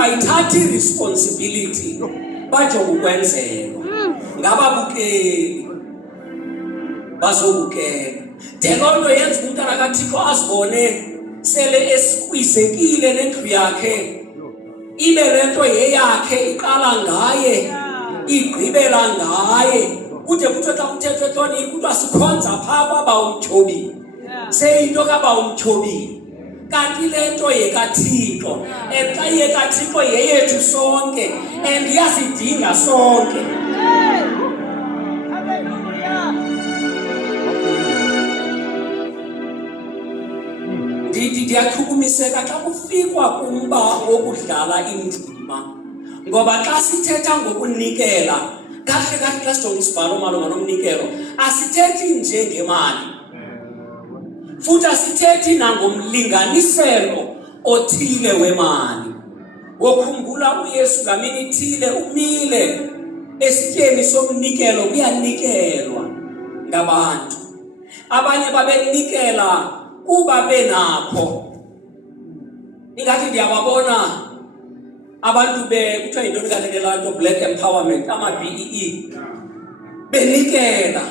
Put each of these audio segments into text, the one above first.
abayithathi responsibility bajonga ukwenzelwa ngababukeli bazobukela. De loo nto yenza umntana kaThixo azibone sele esikwizekile nendlu yakhe, ibe le nto yeyakhe, iqala ngaye igqibela ngaye. Kude kuthiwe xa kuthethwa entlonini kuthiwa sikhonza phaa kwaba umtyhobile, seyinto kaba umtyhobile. Kanti le nto yekaThixo, xa yekaThixo yeyethu sonke and iyasidinga sonke. Ndiyachukumiseka xa kufikwa kumba wokudlala indima, ngoba xa sithetha ngokunikela kahle xa sijonga isibhalo malunga nomnikelo, asithethi nje ngemali, futhi asithethi nangomlinganiselo othile wemali. Wokhumbula uYesu ngamini ithile umile esityeni somnikelo, kuyanikelwa ngabantu. Abanye babenikela kuba benakho. Ingathi ndiyababona abantu kuthiwa yintoni kanti le nto, black empowerment, ama-BEE, benikela.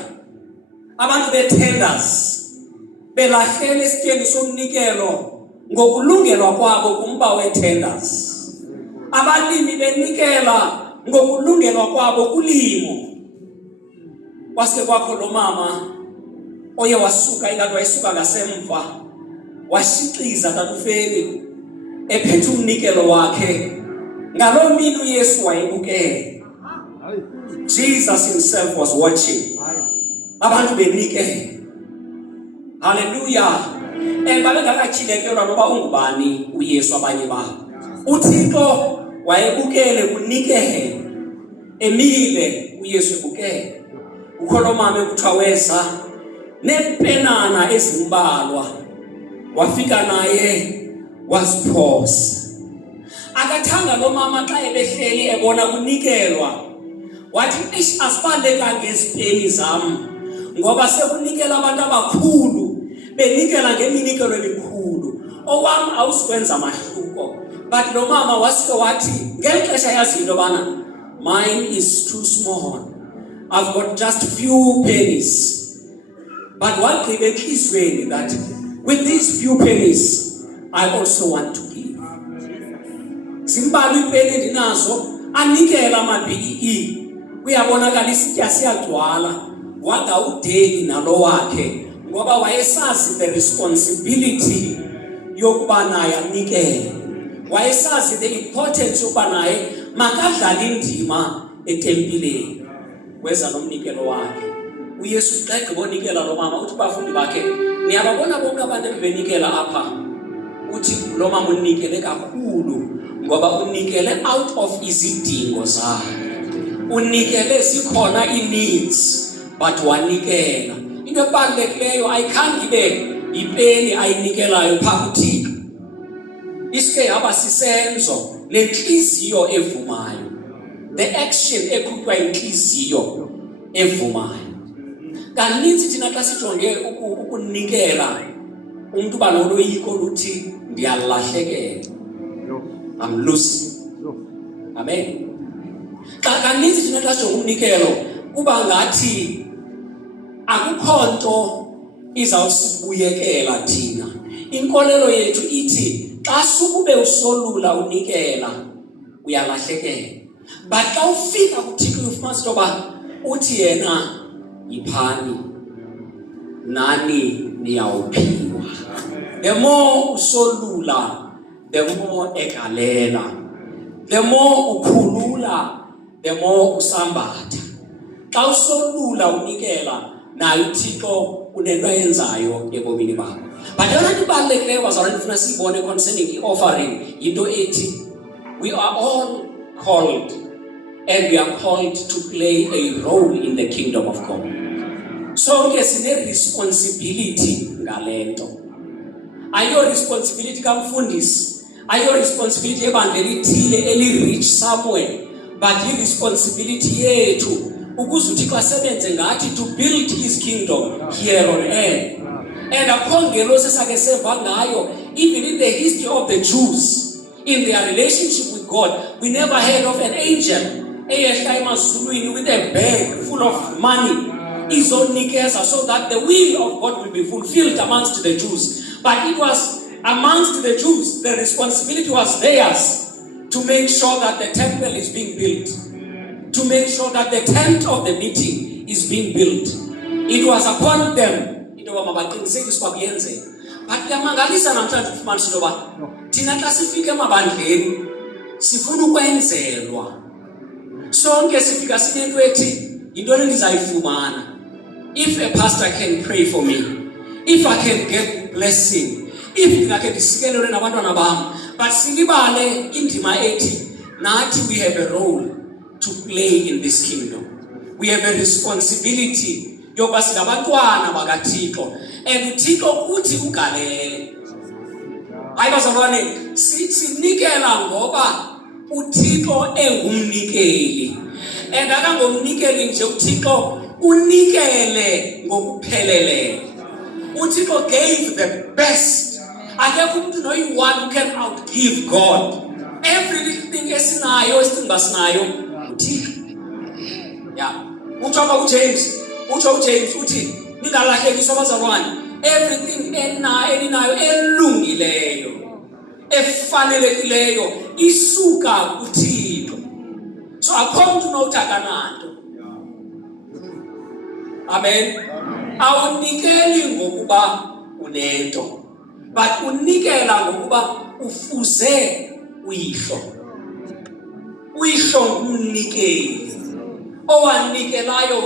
Abantu be-tenders belahlela esityeni somnikelo ngokulungelwa kwabo kumba we-tenders. Abalimi benikela ngokulungelwa kwabo kulimo. Kwaske kwakho lo mama oye wasuka, ingathi wayisuka ngasemva, washiqiza tatufeni ephethe umnikelo wakhe. Ngaloo mini uYesu wayebukele. Jesus himself was watching. Abantu benikela. Hallelujah. Babengakatyhilekelwa noba ungubani uYesu abanye babo. uThixo wayebukele kunikele. Emile uYesu ebukele. Ukhona mama ekuthiwa weza neempenana ezimbalwa, wafika naye waziphosa. Akathanga lo mama xa ebehleli ebona kunikelwa, wathi ish, asibaleka ngezipeni zam, ngoba sekunikela abantu abakhulu, benikela ngeminikelo emikhulu. Owam awusikwenza mahluko. But lo mama wasike wathi ngeli xesha yazi into yobana mine is too small, I've got just few pennies. But wagqiba enhliziyweni that with these few pennies I also want to give. Zimbalwa iipeni endinazo, anikela ama-BEE. Kuyabonakala isitya siyagcwala, wangawudeli nalo wakhe, ngoba wayesazi the responsibility yokuba naye anikele. Wayesazi the importance yokuba naye makadlale indima etempileni. Weza nomnikelo wakhe. uYesu xa egqibonikela lo mama uthi bafundi bakhe, niyababona bonke abantu bebenikela apha? Uthi lo mama unikele kakhulu, ngoba unikele out of izidingo zakhe. Unikele zikhona i-needs, but wanikela. Into ebalulekileyo ayikhange ibe yipeni ayinikelayo phaa kuThixo. Iske yaba sisenzo nenhliziyo evumayo. The action eqhutywa inhliziyo evumayo. Kaninzi thina xa sijonge ukunikela, umuntu banoloyiko luthi ndiyalahlekela, I'm losing. Amen. Kaninzi thina xa sijonge umnikelo kuba ngathi akukho nto izawusibuyekela thina. Inkolelo yethu ithi xa sukube usolula unikela uyalahlekela. But xa ufika kuThixo ufumanisa intoba uthi yena yiphani nani niyawuphiwa. The more usolula, the more egalela. The more ukhulula, the more usambatha. Xa usolula unikela, naye uThixo unento ayenzayo ebomini bakho. But yona nto ibalulekileyo bazalwane ndifuna siyibone concerning i-offering yinto ethi we are all called, and we are called to play a role in the kingdom of God. Sonke sine responsibility ngalento. Ayo responsibility kamfundisi, ayo responsibility ebandleni ithile eli-reach somewhere, but i-responsibility yethu ukuze uThixo asebenze ngathi to build his kingdom here on earth. And akho ngelo sesake seva ngayo, even in the history of the Jews, in their relationship with God. We never heard of an angel with a bag full of money so that the will of God will be fulfilled amongst the Jews. But it was amongst the Jews, the responsibility was theirs to make sure that the temple is being built, to make sure that the tent of the meeting is being built. It was upon them. But kuyamangalisa namhlanje ufumanise loba thina xa sifika emabandleni sifuna ukwenzelwa. Sonke sifika sinento ethi intoni ndizayifumana. If a pastor can pray for me, if I can get blessing, if ngake ndisikelwe nabantwana bami, but silibale indima ethi nathi we have a role to play in this kingdom. We have a responsibility yokuba singabantwana bakaThixo, and uThixo uthi ugalele. Hayi bazalwane, sinikela ngoba uThixo engumnikeli. And akangomnikeli nje uThixo unikele ngokuphelele. uThixo gave the best. Akekho umuntu noyi-one who can outgive God. Everything esinayo esingabasinayo uThixo. Yeah. Uthaba uJames uthi ningalahlekiswa bazalwane. Everything eninayo elungileyo efanelekileyo isuka kuThixo. So akho umuntu nothaka nanto. Amen. Awunikeli ngokuba unento, but unikela ngokuba ufuze uyihlo. Uyihlo ngumnikeli owanikelayo